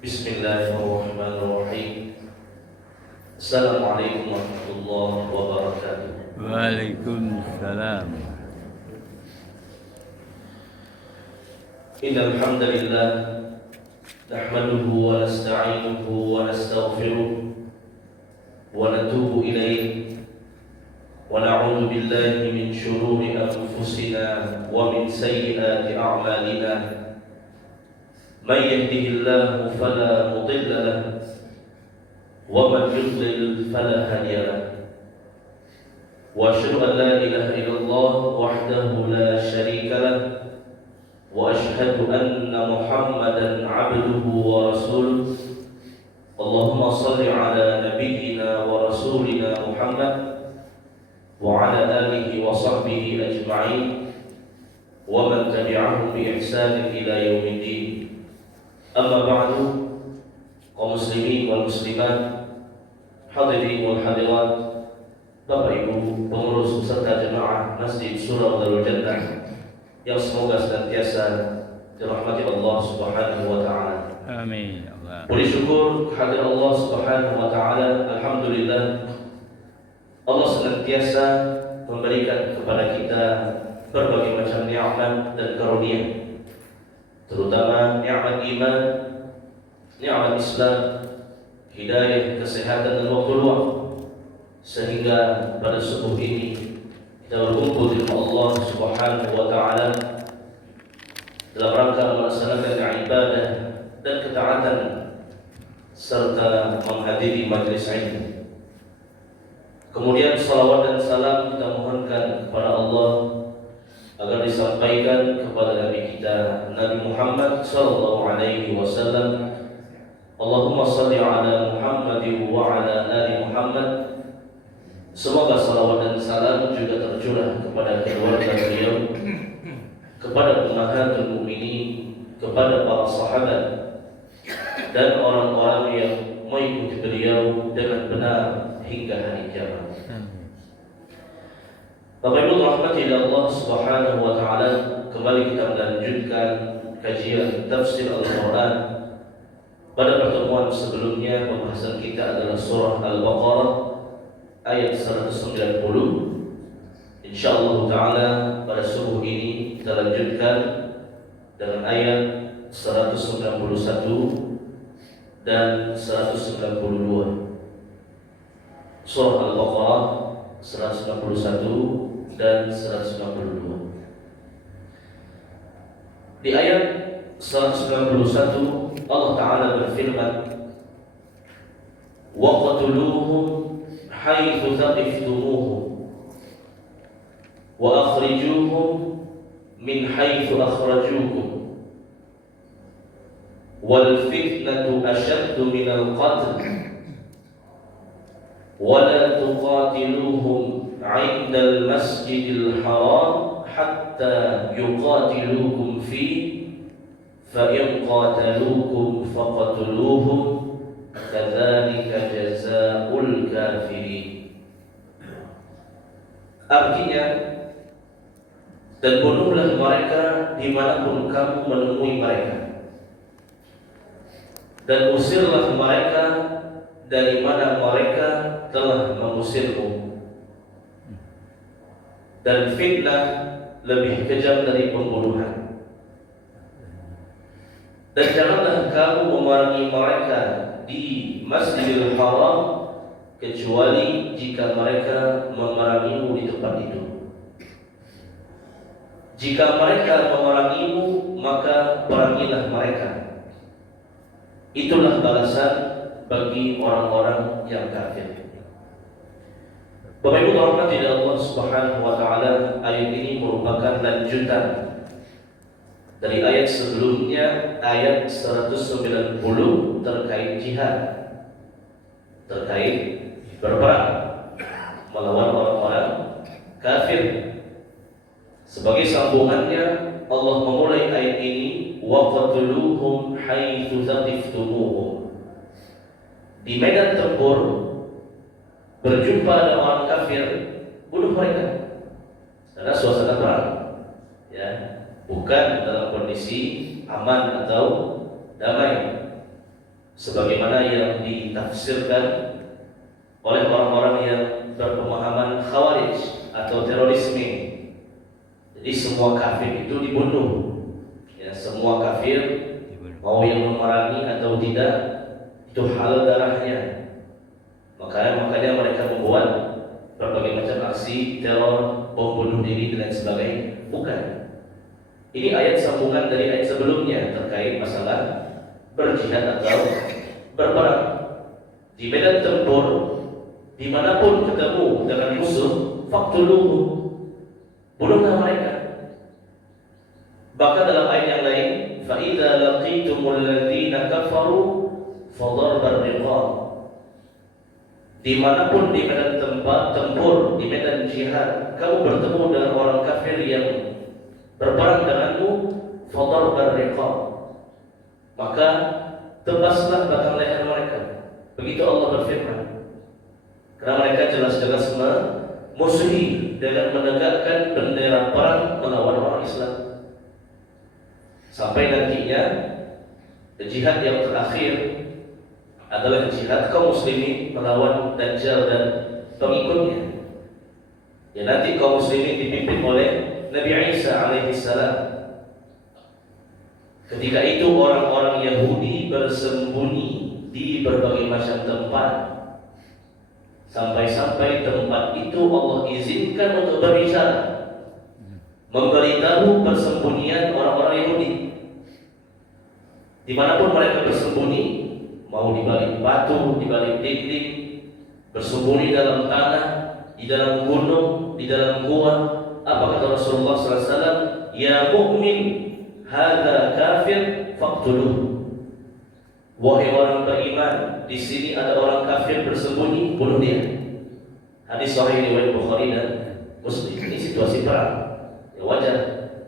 Bismillahirrahmanirrahim. Assalamualaikum warahmatullahi wabarakatuh. Waalaikumsalam. Innal hamdalillah nahmaduhu wa nasta'inuhu wa nastaghfiruh wa natubu ilayh wa na'udzu billahi min shururi anfusina wa min sayyiati a'malina. Man yahdihillahu fala mudilla lahu wa man yudlil fala hadiya lahu. Wa asyhadu an la ilaha illallah wahdahu la syarika lahu wa asyhadu anna Muhammadan 'abduhu wa rasuluh. Allahumma shalli ala nabiyyina wa rasulina Muhammad wa ala alihi wa sahbihi ajma'in wa man tabi'ahum bi ihsan ila yaumiddin. Amma ba'du, kaum muslimin wal muslimat, hadirin wal hadirat, Bapak Ibu pengurus serta jemaah Masjid Surau Darul Jannah yang semoga senantiasa dirahmati Allah Subhanahu wa taala. Amin ya Allah. Puji syukur kehadirat Allah Subhanahu wa taala. Alhamdulillah, Allah senantiasa memberikan kepada kita berbagai macam nikmat dan karunia, terutama nikmat iman, nikmat Islam, hidayah, kesehatan dan waktu luang, sehingga pada subuh ini kita berkumpul di Allah Subhanahu wa taala dalam rangka melaksanakan ibadah dan ketaatan serta menghadiri majelis ilmu. Kemudian salawat dan salam kita mohonkan kepada Allah agar disampaikan kepada Nabi kita Nabi Muhammad sallallahu alaihi wasallam. Allahumma shalli ala Muhammad wa ala ali Muhammad. Semoga salawat dan salam juga tercurah kepada keluarga beliau, kepada ummahatul mukminin, kepada para sahabat dan orang-orang yang mengikuti beliau dengan benar hingga hari kiamat. Bapak Ibu rahmati Allah Subhanahu wa taala, kembali kita melanjutkan kajian tafsir Al-Qur'an. Pada pertemuan sebelumnya pembahasan kita adalah surah Al-Baqarah ayat 190. Insyaallah taala pada subuh ini kita lanjutkan dengan ayat 191 dan 192. Surah Al-Baqarah 191 dan 192. Di ayat 191 Allah Ta'ala berfirman, وَقَتُلُوهُمْ حَيْثُ ثَقِفْتُمُوهُمْ وَأَخْرِجُوهُمْ مِنْ حَيْثُ أَخْرَجُوكُمْ وَالْفِتْنَةُ أَشَدُّ مِنَ الْقَتْلِ وَلَا تُقَاتِلُوهُمْ عند المسجد الحرام حتى يقاتلوكم فيه فإن قاتلوكم فقتلوهم كذلك جزاء الكافرين. Artinya, dan bunuhlah mereka dimanapun kamu menemui mereka, dan usirlah mereka dari mana mereka telah mengusirmu. Dan fitnah lebih kejam dari pembunuhan. Dan janganlah kamu memerangi mereka di Masjidil Haram kecuali jika mereka memerangimu di tempat itu. Jika mereka memerangimu, maka perangilah mereka. Itulah balasan bagi orang-orang yang kafir. Bapak Ibu rahmati Allah Subhanahu wa taala, ayat ini merupakan lanjutan dari ayat sebelumnya, ayat 190 terkait jihad, terkait berperang melawan orang-orang kafir. Sebagai sambungannya, Allah memulai ayat ini, waqatuluhum haitsu thaqiftumuhum. Di medan tempur berjumpa dengan orang kafir, bunuh mereka. Karena suasana perang, ya, bukan dalam kondisi aman atau damai. sebagaimana yang ditafsirkan oleh orang-orang yang berpemahaman khawarij atau terorisme. Jadi semua kafir itu dibunuh. Ya, semua kafir mau yang memerangi atau tidak itu halal darahnya. Makanya mereka membuat berbagai macam aksi teror, bom bunuh diri dan lain sebagainya. Bukan. Ini ayat sambungan dari ayat sebelumnya terkait masalah berjihad atau berperang. Di medan tempur, dimanapun ketemu dengan musuh, faqtuluhu, bunuhlah mereka. Bahkan dalam ayat yang lain, fa idza laqitumul ladzina kafaru fadharbar riqab. Dimanapun di medan tempat tempur, di medan jihad, kamu bertemu dengan orang kafir yang berperang denganmu, fadharbar riqab, maka tebaslah batang leher mereka. Begitu Allah berfirman. Karena mereka jelas-jelas memusuhi dengan menegakkan bendera perang melawan orang Islam. Sampai nantinya jihad yang terakhir adalah jihad kaum muslimin melawan Dajjal dan pengikutnya. Ya, nanti kaum muslimin dipimpin oleh Nabi Isa alaihissalam. Ketika itu orang-orang Yahudi bersembunyi di berbagai macam tempat, sampai-sampai tempat itu Allah izinkan untuk berbicara, memberitahu persembunyian orang-orang Yahudi. Dimanapun mereka bersembunyi, mau di balik batu, di balik dinding, bersembunyi dalam tanah, di dalam gunung, di dalam gua. Apa kata Rasulullah SAW? Ya mu'min, hadza kafir, faqtuluh. Wahai orang beriman, di sini ada orang kafir bersembunyi, bunuh dia. Hadis sahih riwayat Bukhari dan Muslim. Ini situasi perang. Ya wajar.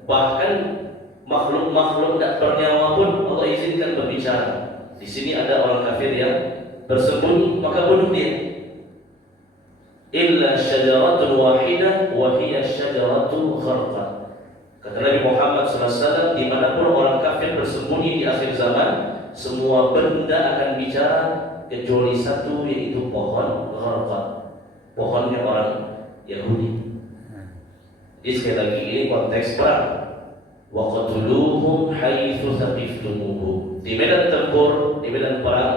Bahkan makhluk-makhluk tak bernyawa pun Allah izinkan berbicara. Di sini ada orang kafir yang bersembunyi, maka bunuh dia. Illa syajaratun wahidah wa hiya syajaratu gharqad. Kata Nabi Muhammad SAW, dimanapun orang kafir bersembunyi di akhir zaman, semua benda akan bicara kecuali satu, yaitu pohon gharqad, pohonnya orang Yahudi. Jadi sekali lagi ini konteks perang. Wa qatuluhum haitsu thaqiftumuhum. Di medan tempur, di medan perang,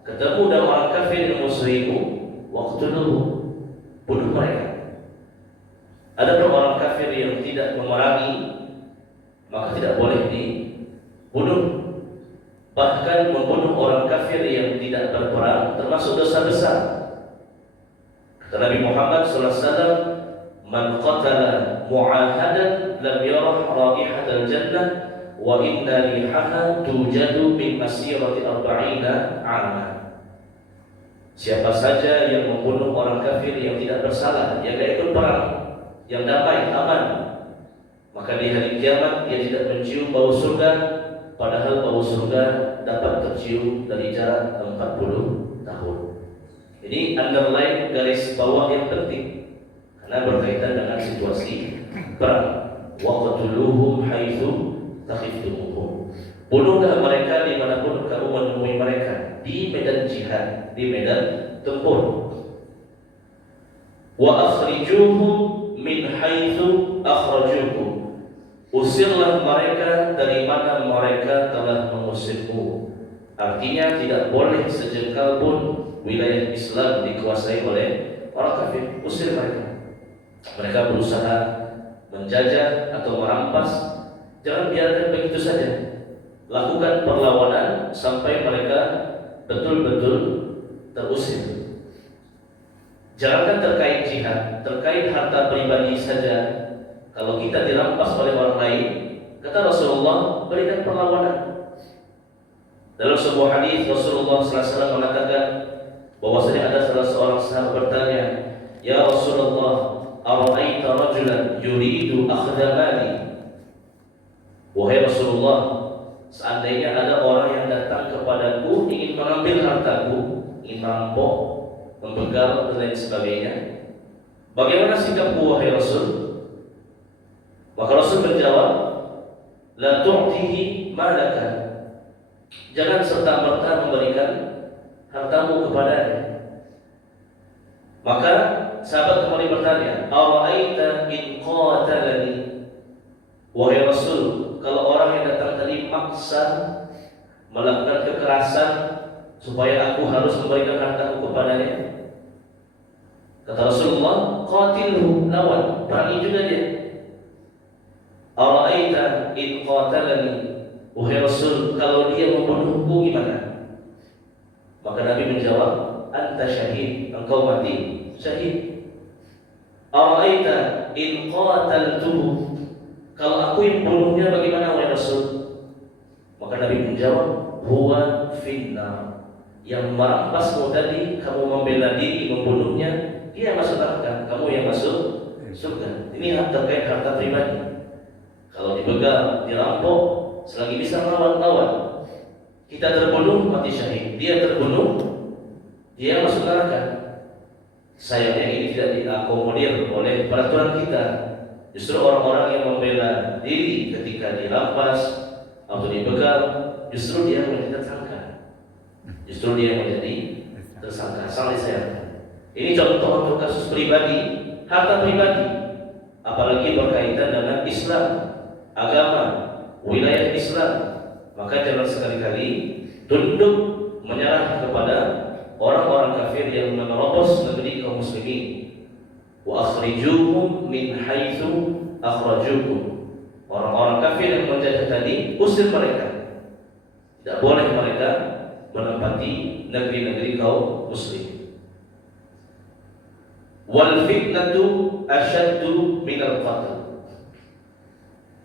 ketemu dengan orang kafir yang musuhimu, waqtuluhum, bunuh mereka. Ada orang kafir yang tidak memerangi, maka tidak boleh dibunuh. Bahkan membunuh orang kafir yang tidak berperang termasuk dosa besar. Kata Nabi Muhammad SAW, man qatala mu'ahadan lam yarah raihatal jannah wa inna rihaha tujadu min masirati 40 'ama. Siapa saja yang membunuh orang kafir yang tidak bersalah, yang tidak ikut perang, yang damai, aman, maka di hari kiamat dia tidak mencium bau surga, padahal bau surga dapat tercium dari jarak 40 tahun. Ini underline garis bawah yang penting, karena berkaitan dengan situasi perang. Waqtuluhum haitsu thaqiftumuhum. Bunuhlah mereka dimanapun kamu menemui mereka, di medan jihad, di medan tempur. Wa akhrijuhum min haitsu akhrajukum. Usirlah mereka dari mana mereka telah mengusirmu. Artinya tidak boleh sejengkal pun wilayah Islam dikuasai oleh orang kafir. Usir mereka. Mereka berusaha menjajah atau merampas, jangan biarkan begitu saja. Lakukan perlawanan sampai mereka betul-betul terusir. Jangankan terkait jihad, terkait harta pribadi saja. Kalau kita dirampas oleh orang lain, kata Rasulullah, berikan perlawanan. Dalam sebuah hadis Rasulullah SAW mengatakan bahwasanya ada salah seorang sahabat bertanya, ya Rasulullah, ara'aita rajulan yuridu akhdha mali. Wahai Rasulullah, seandainya ada orang yang datang kepadaku ingin mengambil hartaku, ingin merampok, membegal dan lain sebagainya, bagaimana sikapku wahai Rasul? Maka Rasul menjawab, la tu'tihi malaka, Jangan serta-merta memberikan hartamu kepadanya. Maka sahabat kembali bertanya, "Ara'aita in qatalani?" Wahai Rasul, kalau orang yang datang tadi maksa melakukan kekerasan supaya aku harus memberikan hartaku kepadanya, kata Rasulullah, qatilhu, lawan, perangi juga dia. Ara'aita in qatalani? Wahai Rasul, kalau dia membunuhku gimana? Maka Nabi menjawab, anta syahid, engkau mati syahid. Ara'aita in qataltuhu? Kalau aku yang membunuhnya bagaimana wahai Rasul? Maka Nabi menjawab, huwa finnar. Yang merampasmu tadi, kamu membela diri membunuhnya, dia masuk neraka, kamu yang masuk surga. Ini terkait harta pribadi. Kalau dibegal, dirampok, selagi bisa melawan, kita terbunuh mati syahid, dia terbunuh, dia masuk neraka. Sayangnya ini tidak diakomodir oleh peraturan kita. Justru orang-orang yang membela diri ketika dirampas atau dibegal, justru dia menjadi tersangka. Justru dia menjadi tersangka. Sangat disayangkan. Ini contoh untuk kasus pribadi, harta pribadi, apalagi berkaitan dengan Islam, agama, wilayah Islam. Maka jangan sekali-kali tunduk menyerah kepada orang-orang kafir yang menerobos negeri kaum muslimin. Wa akhrijuhum min haitsu akhrajukum. Orang-orang kafir yang menjajah tadi, usir mereka. Tidak boleh mereka menempati negeri-negeri kaum muslim. Wal fitnatu asyaddu minal qatl.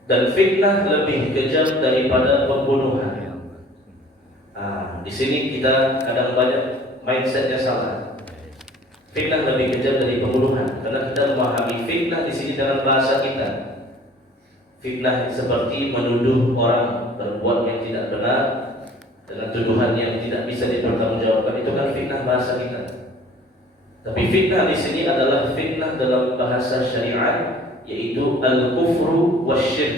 Dan fitnah lebih kejam daripada pembunuhan. Di sini kita kadang banyak mindsetnya salah. Fitnah lebih kejam dari pembunuhan, karena kita memahami fitnah di sini dalam bahasa kita. Fitnah seperti menuduh orang berbuat yang tidak benar dengan tuduhan yang tidak bisa dipertanggungjawabkan, itu kan fitnah bahasa kita. Tapi fitnah di sini adalah fitnah dalam bahasa syariat, yaitu al-kufru wasyirk,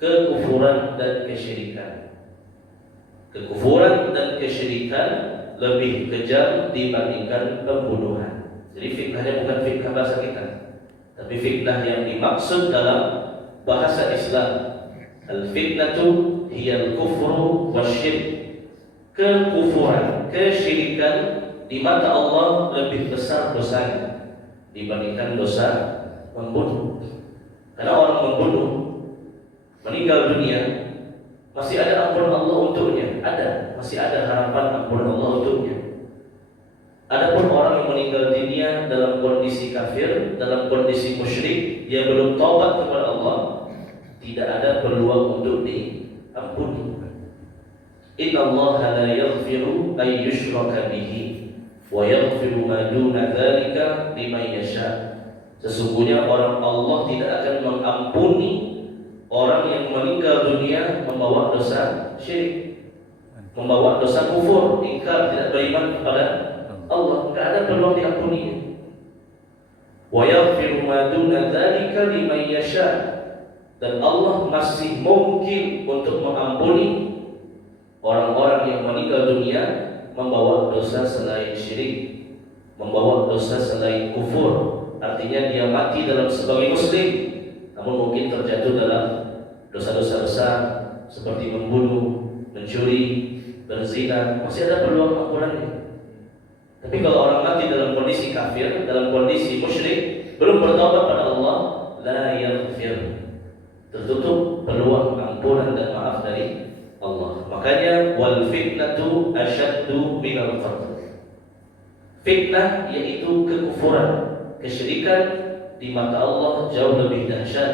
kekufuran dan kesyirikan. Kekufuran dan kesyirikan lebih kejam dibandingkan pembunuhan. Jadi fitnahnya bukan fitnah bahasa kita, tapi fitnah yang dimaksud dalam bahasa Islam. Al-fitnatu hiya al-kufru wasyirk. Kekufuran, kesyirikan di mata Allah lebih besar dosanya dibandingkan dosa membunuh. Karena orang membunuh meninggal dunia, masih ada ampunan Allah untuknya, masih ada harapan ampunan Allah untuknya. Adapun orang yang meninggal dunia dalam kondisi kafir, dalam kondisi musyrik, dia belum taubat kepada Allah, tidak ada peluang untuk diampuni. Inna Allah la yaghfiru ay yushraka bihi wa yaghfiru ma duna dzalika liman yasha. Sesungguhnya orang Allah tidak akan mengampuni orang yang meninggal dunia membawa dosa syirik, membawa dosa kufur, ingkar, tidak beriman kepada Allah. Tidak ada peluang diampuni. Wa yaghfiru ma duna dzalika liman yasha. Dan Allah masih mungkin untuk mengampuni orang-orang yang meninggal dunia membawa dosa selain syirik, membawa dosa selain kufur. Artinya dia mati dalam sebagai muslim, namun mungkin terjatuh dalam dosa-dosa besar seperti membunuh, mencuri, berzina, masih ada peluang ampunannya. Tapi kalau orang mati dalam kondisi kafir, dalam kondisi musyrik, belum bertaubat pada Allah, la yaghfir, tertutup peluang ampunan dan maaf dari Allah. Makanya wal fitnatu asyaddu minal qatl. Fitnah yaitu kekufuran, kesyirikan di mata Allah jauh lebih dahsyat,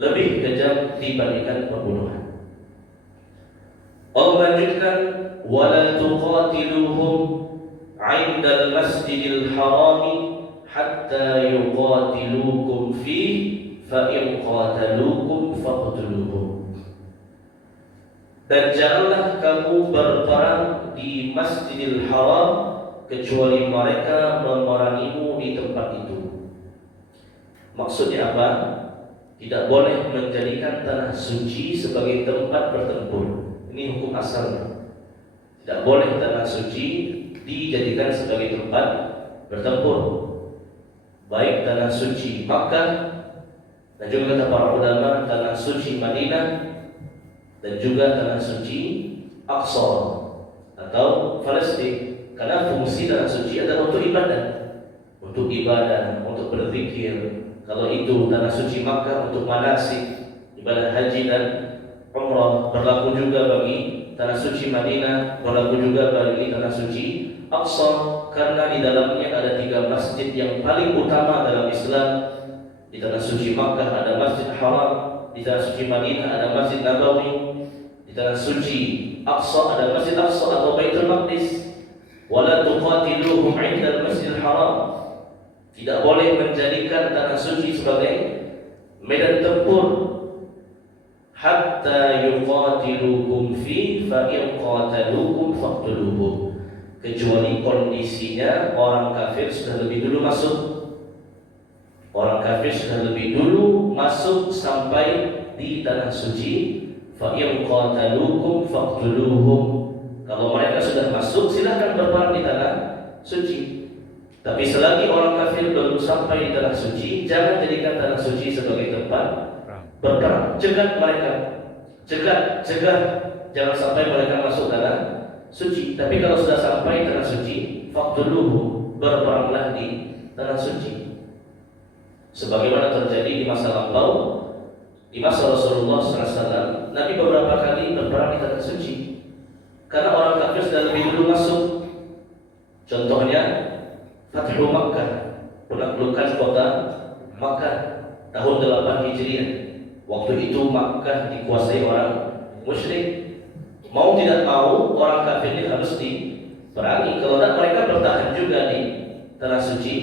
lebih kejam dibandingkan pembunuhan. Allah melanjutkan, wala tuqatiluhum 'indal masjidil harami hatta yuqatilukum fihi fa in qataluukum faqtuluhum. Dan janganlah kamu berperang di Masjidil Haram kecuali mereka memerangimu di tempat itu. Maksudnya apa? Tidak boleh menjadikan tanah suci sebagai tempat bertempur. Ini Ini hukum asalnya. Tidak boleh tanah suci dijadikan sebagai tempat bertempur. Baik tanah suci Makkah dan juga kata para ulama tanah suci Madinah dan juga tanah suci Aqsa atau Palestina. Karena fungsi tanah suci adalah untuk ibadah, untuk berzikir. Kalau itu tanah suci Makkah untuk manasik, ibadah haji dan umrah, berlaku juga bagi tanah suci Madinah, berlaku juga bagi tanah suci Aqsa, karena di dalamnya ada 3 masjid yang paling utama dalam Islam. Di tanah suci Makkah ada Masjid Haram, di tanah suci Madinah ada Masjid Nabawi, di tanah suci Aqsa ada Masjid Aqsa atau Baitul Maqdis. Wala tuqatiluhum 'inda al-Masjidil Haram. Tidak boleh menjadikan tanah suci sebagai medan tempur hatta yuqatilukum fi fa in qataluukum faqtuluhum, kecuali kondisinya orang kafir sudah lebih dulu masuk. Orang kafir sudah lebih dulu masuk sampai di tanah suci. Fa in qataluukum faqtuluhum, kalau mereka sudah masuk silahkan berperang di tanah suci. Tapi selagi orang kafir belum sampai di tanah suci, jangan jadikan tanah suci sebagai tempat berperang. Cegat mereka, cegat, jangan sampai mereka masuk tanah suci. Tapi kalau sudah sampai tanah suci, faqtuluhu, berperanglah di tanah suci. Sebagaimana terjadi di masa lampau, di masa Rasulullah SAW, Nabi beberapa kali berperang di tanah suci karena orang kafir sudah lebih dulu masuk. Contohnya Fathu Makkah, penaklukan kota Makkah tahun 8 Hijriah. Waktu itu Makkah dikuasai orang musyrik. Mau tidak mau orang kafir ini harus diperangi. Kalau tidak mereka bertahan juga di tanah suci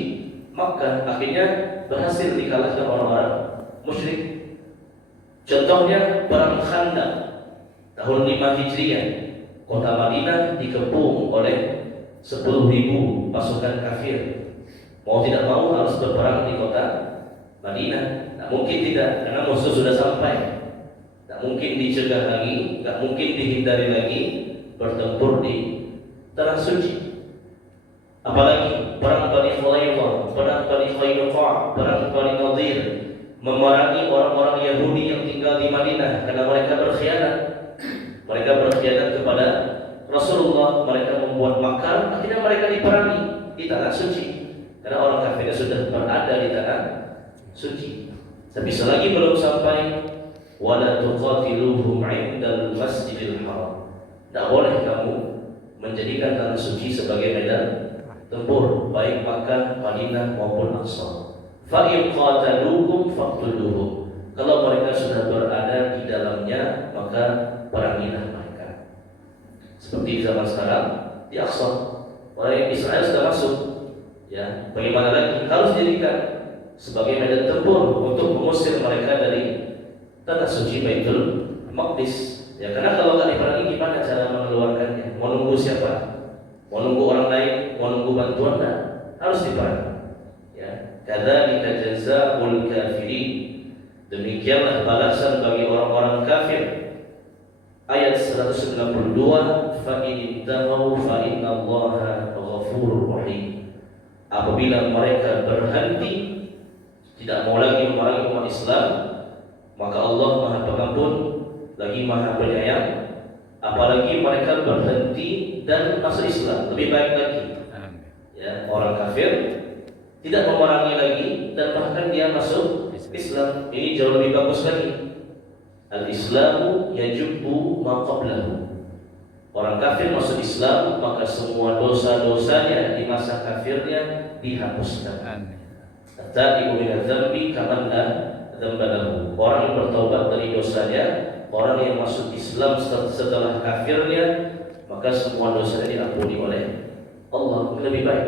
Makkah. Akhirnya berhasil dikalahkan orang-orang musyrik. Contohnya perang Khandaq tahun 5 Hijriah. Kota Madinah dikepung oleh 10.000 pasukan kafir. Mau tidak mau harus berperang di kota Madinah. Tak mungkin tidak, karena musuh sudah sampai. Tak mungkin dicegah lagi, tak mungkin dihindari lagi bertempur di tanah suci. Apalagi perang Bani Khulaifah, perang Bani Qainuqa, perang Bani Nadir, memerangi orang-orang Yahudi yang tinggal di Madinah karena mereka berkhianat. Mereka berkhianat kepada Rasulullah, mereka membuat makar, akhirnya mereka diperangi di tanah suci karena orang kafirnya sudah berada di tanah suci. Tapi selagi belum sampai, wala tuqatiluhum 'indal Masjidil Haram, tidak boleh kamu menjadikan tanah suci sebagai medan tempur, baik Makkah, Madinah maupun Aqsa. Fa in qataluukum faqtuluhum, kalau mereka sudah berada di dalamnya maka perangilah mereka. Seperti di zaman sekarang di Aqsa, orang Israel sudah masuk. Ya, bagaimana lagi? Harus dijadikan sebagai medan tempur untuk mengusir mereka dari tanah suci Baitul Maqdis. Ya, karena kalau nggak diperangi gimana cara mengeluarkannya? Mau nunggu siapa? Mau nunggu orang lain? Mau nunggu bantuan? Nah, harus diperangi. Ya, kadzalika jazaa'ul kafirin. Demikianlah balasan bagi orang-orang kafir. Ayat 192, fa in intahu fa innallaha ghafurur rahim. Apabila mereka berhenti, tidak mau lagi memerangi umat Islam, maka Allah Maha Pengampun lagi Maha Penyayang. Apalagi mereka berhenti dan masuk Islam, lebih baik lagi. Ya, orang kafir tidak memerangi lagi dan bahkan dia masuk Islam, ini jauh lebih bagus lagi. Al-Islamu yajubbu ma qablahu. Orang kafir masuk Islam, maka semua dosa-dosanya di masa kafirnya dihapuskan. Tadi'u min dzambi kaman la dzamba lahu. Orang yang bertaubat dari dosanya, orang yang masuk Islam setelah kafirnya, maka semua dosanya diampuni oleh Allah. Lebih baik.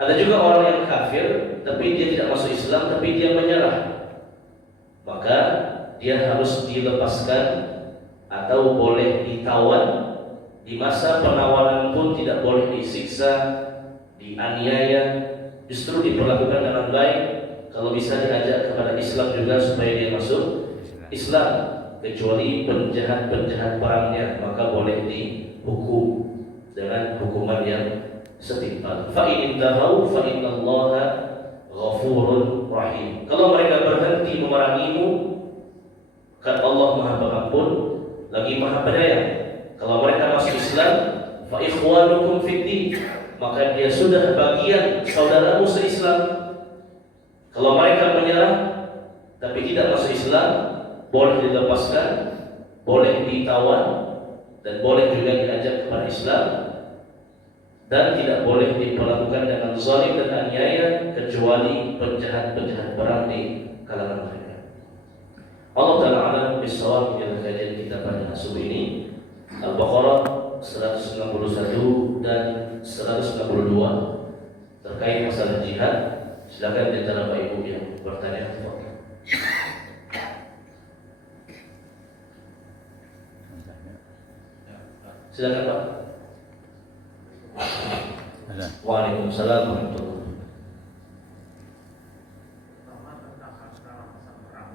Ada juga orang yang kafir tapi dia tidak masuk Islam, tapi dia menyerah, maka dia harus dilepaskan atau boleh ditawan. Di masa penawanan pun tidak boleh disiksa, dianiaya, justru diperlakukan dengan baik. Kalau bisa diajak kepada Islam juga supaya dia masuk Islam. kecuali penjahat-penjahat perangnya, maka boleh dihukum dengan hukuman yang setimpal. Fa in intahu fa innallaha ghafurur rahim. Kalau mereka berhenti memerangimu, kan Allah Maha Pengampun lagi Maha Penyayang. Kalau mereka masuk Islam, fa ikhwanukum fiddin, maka dia sudah bagian saudaramu se-Islam. Kalau mereka menyerah tapi tidak masuk Islam, boleh dilepaskan, boleh ditawan, dan boleh juga diajak kepada Islam, dan tidak boleh diperlakukan dengan zalim dan aniaya kecuali penjahat-penjahat perang di kalangan mereka. Allah Ta'ala alam bisawab dalam kajian kita pada subuh ini, Al-Baqarah 161 dan 162 terkait masalah jihad. Silakan di antara Bapak Ibu yang bertanya. Silakan Pak. Waalaikumsalam warahmatullahi wabarakatuh. Pertama tentang rampasan perang.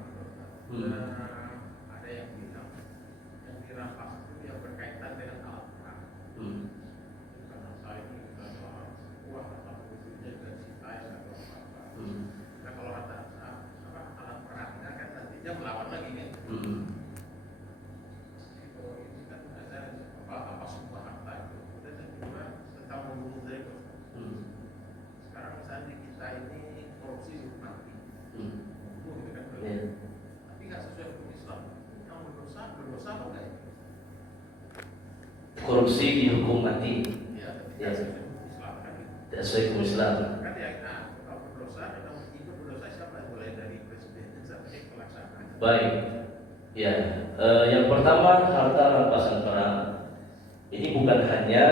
Ada yang bilang yang dirampas itu yang berkaitan dengan alat perang. Karena saya ini bukan orang uang atau butuhnya gaji saya atau apa. Nah kalau ada alat perangnya kan nantinya melawan lagi kan. Ini kan ada apa semua harta itu. Dan yang kedua tentang membunuh itu. Sekarang misalnya kita ini korupsi mati. Gitu kan. Tapi nggak sesuai hukum Islam. Yang berdosa apa enggak ya? Korupsi dihukum mati. Ya, tapi nggak sesuai hukum Islam kan. Tidak sesuai hukum Islam. Kan ya, kalau berdosa, kalau ikut berdosa siapa? Mulai dari presiden sampai pelaksanaan. Baik. Ya, yang pertama harta rampasan perang ini bukan hanya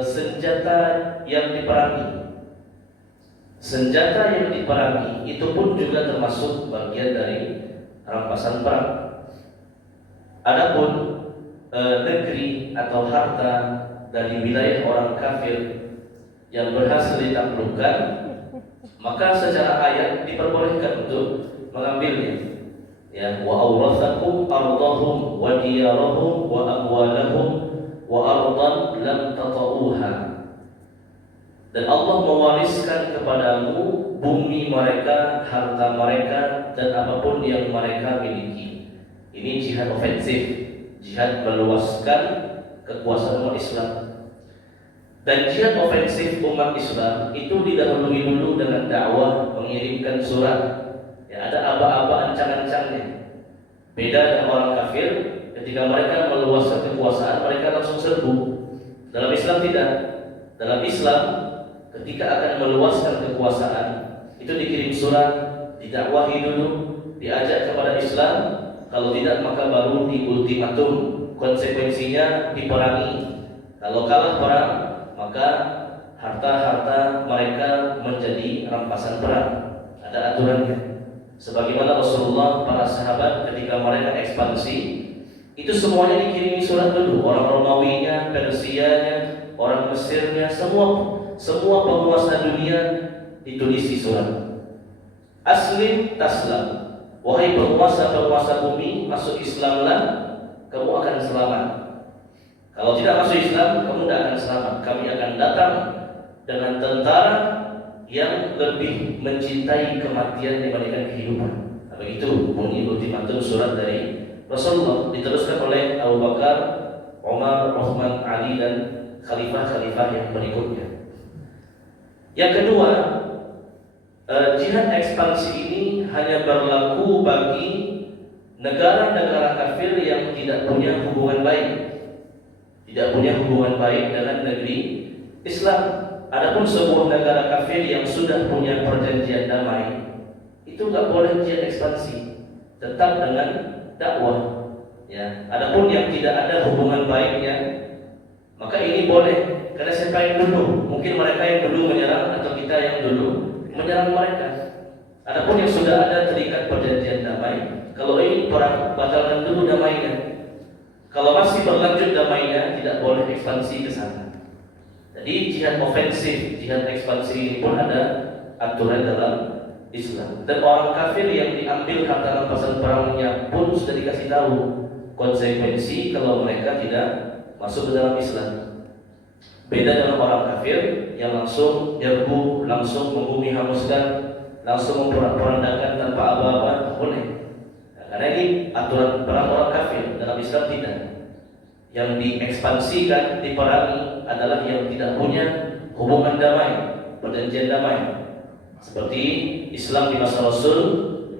senjata yang diperangi. Senjata yang diperangi itu pun juga termasuk bagian dari rampasan perang. Adapun negeri atau harta dari wilayah orang kafir yang berhasil ditaklukkan, maka secara ayat diperbolehkan untuk mengambilnya. Ya, wa awrathakum ardahum wa diyarahum wa amwalahum wa ardan lam tata'uha. Dan Allah mewariskan kepadamu bumi mereka, harta mereka, dan apapun yang mereka miliki. Ini jihad ofensif, jihad meluaskan kekuasaan umat Islam. Dan jihad ofensif umat Islam itu didahului dulu dengan dakwah, mengirimkan surat. Ya, ada aba-aba ancang-ancangnya. Beda dengan orang kafir, ketika mereka meluaskan kekuasaan, mereka langsung serbu. Dalam Islam tidak. Dalam Islam, ketika akan meluaskan kekuasaan, itu dikirim surat, didakwahi dulu, diajak kepada Islam. Kalau tidak, maka baru diultimatum. Konsekuensinya diperangi. Kalau kalah perang, maka harta-harta mereka menjadi rampasan perang. Ada aturannya. Sebagaimana Rasulullah, para sahabat ketika mereka ekspansi, itu semuanya dikirimi surat dulu. Orang Romawinya, Persianya, orang Mesirnya, semua penguasa dunia ditulisi surat. Aslim taslam. Wahai penguasa-penguasa bumi, masuk Islamlah, kamu akan selamat. Kalau tidak masuk Islam, kamu tidak akan selamat. Kami akan datang dengan tentara yang lebih mencintai kematian dibandingkan kehidupan. Begitu bunyi ultimatum surat dari Rasulullah, diteruskan oleh Abu Bakar, Umar, Uthman, Ali, dan khalifah-khalifah yang berikutnya. Yang kedua, jihad ekspansi ini hanya berlaku bagi negara-negara kafir yang tidak punya hubungan baik, dengan negeri Islam. Adapun sebuah negara kafir yang sudah punya perjanjian damai, itu nggak boleh jihad ekspansi, tetap dengan dakwah. Ya. Adapun yang tidak ada hubungan baiknya, maka ini boleh. Karena siapa yang dulu? Mungkin mereka yang dulu menyerang atau kita yang dulu menyerang mereka. Adapun yang sudah ada terikat perjanjian damai, kalau ini perang, batalkan dulu damainya. Kalau masih berlanjut damainya, tidak boleh ekspansi ke sana. Jadi jihad ofensif, jihad ekspansi ini pun ada aturan dalam Islam. Dan orang kafir yang diambil harta rampasan perangnya pun sudah dikasih tahu konsekuensi kalau mereka tidak masuk ke dalam Islam. Beda dengan orang kafir yang langsung nyerbu, langsung membumi hanguskan, langsung memporak-porandakan tanpa apa-apa, boleh. Nah, karena ini aturan perang orang kafir, dalam Islam tidak. Yang diekspansikan, diperangi adalah yang tidak punya hubungan damai, perjanjian damai. Seperti Islam di masa Rasul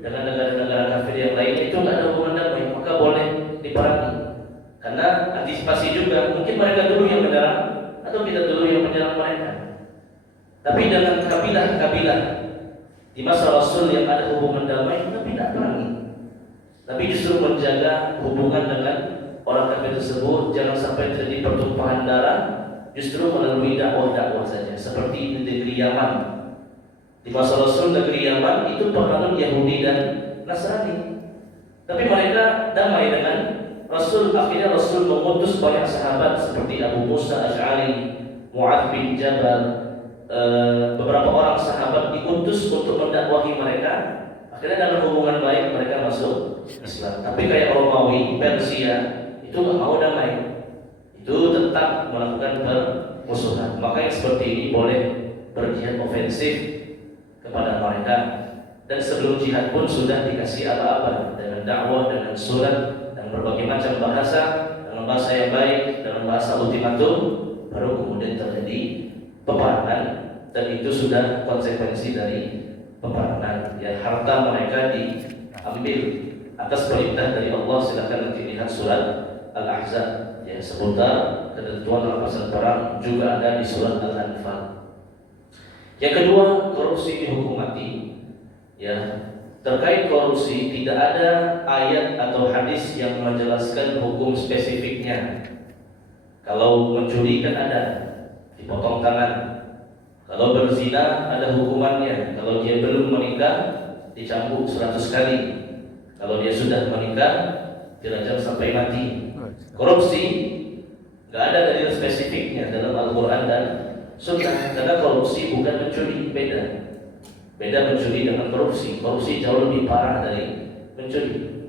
dengan negara-negara kafir yang lain itu nggak ada hubungan damai, maka boleh diperangi. Karena antisipasi juga, mungkin mereka dulu yang menyerang atau kita dulu yang menyerang mereka. Tapi dengan kabilah-kabilah di masa Rasul yang ada hubungan damai, Nabi tidak perangi. Tapi justru menjaga hubungan dengan orang kafir tersebut, jangan sampai terjadi pertumpahan darah, justru melalui dakwah-dakwah saja. Seperti di negeri Yaman. Di masa Rasul negeri Yaman itu penganut Yahudi dan Nasrani. Tapi mereka damai dengan Rasul. Akhirnya Rasul mengutus banyak sahabat seperti Abu Musa Asy'ari, Mu'adz bin Jabal, beberapa orang sahabat diutus untuk mendakwahi mereka. Akhirnya dalam hubungan baik mereka masuk Islam. Tapi kayak Romawi, Persia itu nggak mau damai, itu tetap melakukan permusuhan. Maka yang seperti ini boleh berjihad ofensif kepada mereka. Dan sebelum jihad pun sudah dikasih aba-aba dengan dakwah, dengan surat, dan berbagai macam bahasa, dengan bahasa yang baik, dengan bahasa ultimatum, baru kemudian terjadi peperangan. Dan itu sudah konsekuensi dari peperangan. Ya, harta mereka diambil atas perintah dari Allah. Silakan nanti lihat surat Al-Ahzab. Ya, seputar ketentuan rampasan perang juga ada di surat Al-Anfal. Yang kedua, korupsi dihukum mati. Ya, terkait korupsi tidak ada ayat atau hadis yang menjelaskan hukum spesifiknya. Kalau mencuri kan ada, dipotong tangan. Kalau berzina ada hukumannya. Kalau dia belum menikah dicambuk 100 kali. Kalau dia sudah menikah dirajam sampai mati. Korupsi nggak ada dalil spesifiknya dalam Al-Quran dan Sunnah. Karena korupsi bukan mencuri, beda mencuri dengan korupsi. Korupsi jauh lebih parah dari mencuri.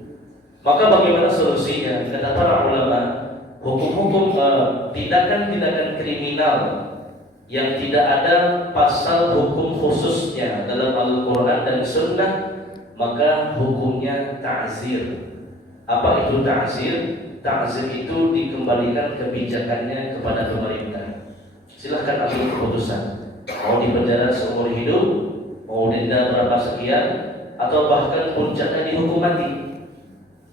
Maka bagaimana solusinya? Kata para ulama, hukum-hukum tindakan-tindakan kriminal yang tidak ada pasal hukum khususnya dalam Al-Quran dan Sunnah, maka hukumnya ta'zir. Apa itu ta'zir? Ta'zir itu dikembalikan kebijakannya kepada pemerintah. Silahkan ambil keputusan, mau dipenjara seumur hidup, mau denda berapa sekian, atau bahkan puncaknya dihukum mati.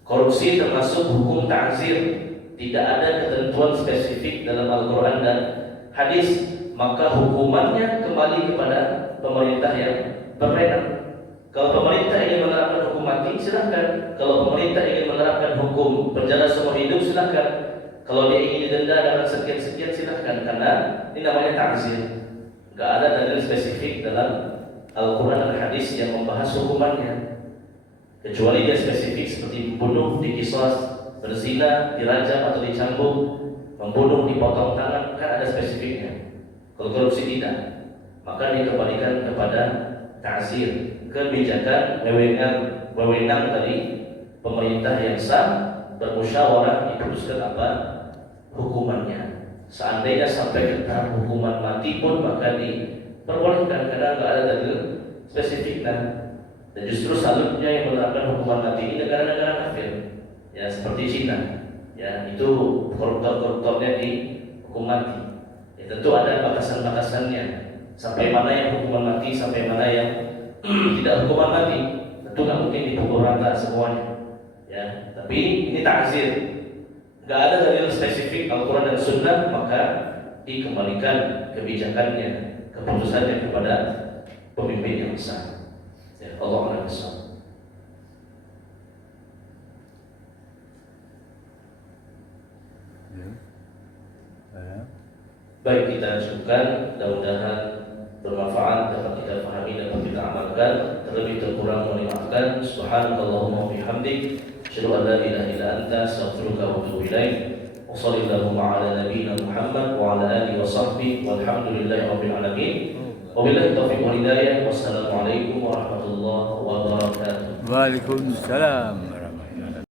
Korupsi termasuk hukum ta'zir. Tidak ada ketentuan spesifik dalam Al-Quran dan hadis, maka hukumannya kembali kepada pemerintah yang berwenang. Kalau pemerintah ingin menerapkan hukum mati, silahkan. Kalau pemerintah ingin menerapkan hukum penjara seumur hidup, silahkan. Kalau dia ingin didenda dengan sekian-sekian, silahkan. Karena ini namanya ta'zir. Gak ada dalil spesifik dalam Al-Quran dan hadis yang membahas hukumannya, kecuali dia spesifik seperti membunuh dikisos, berzina dirajam atau dicambuk, membunuh dipotong tangan, kan ada spesifiknya. Kalau korupsi tidak, maka dikembalikan kepada ta'zir, kebijakan wewenang dari pemerintah yang sah, bermusyawarah diputuskan apa hukumannya. Seandainya sampai ke tahap hukuman mati pun maka diperbolehkan karena nggak ada dalil spesifik. Dan justru salutnya yang menerapkan hukuman mati ini negara-negara kafir, ya seperti Cina, ya itu koruptor-koruptornya dihukum mati. Ya, tentu ada batasan-batasannya, sampai mana yang hukuman mati, sampai mana yang tidak hukuman mati. Tentu nggak mungkin dipukul rata semuanya. Ya, tapi ini ta'zir, nggak ada dalil spesifik Al-Quran dan Sunnah, maka dikembalikan kebijakannya, keputusannya kepada pemimpin yang sah. Ya, Allah Akbar. Baik, kita cukupkan. Mudah-mudahan bermanfaat, dapat kita pahami, dapat kita amalkan. Terlebih terkurang mohon dimaafkan. Subhanakallahumma wa bihamdik, asyhadu an la ilaha illa anta, astaghfiruka wa atubu ilaik. Wa sallallahu ala nabiyyina Muhammad wa ala alihi wa sahbihi walhamdulillahi rabbil alamin. Wabillahi taufiq wal hidayah. Wassalamualaikum warahmatullahi wabarakatuh. Waalaikumsalam.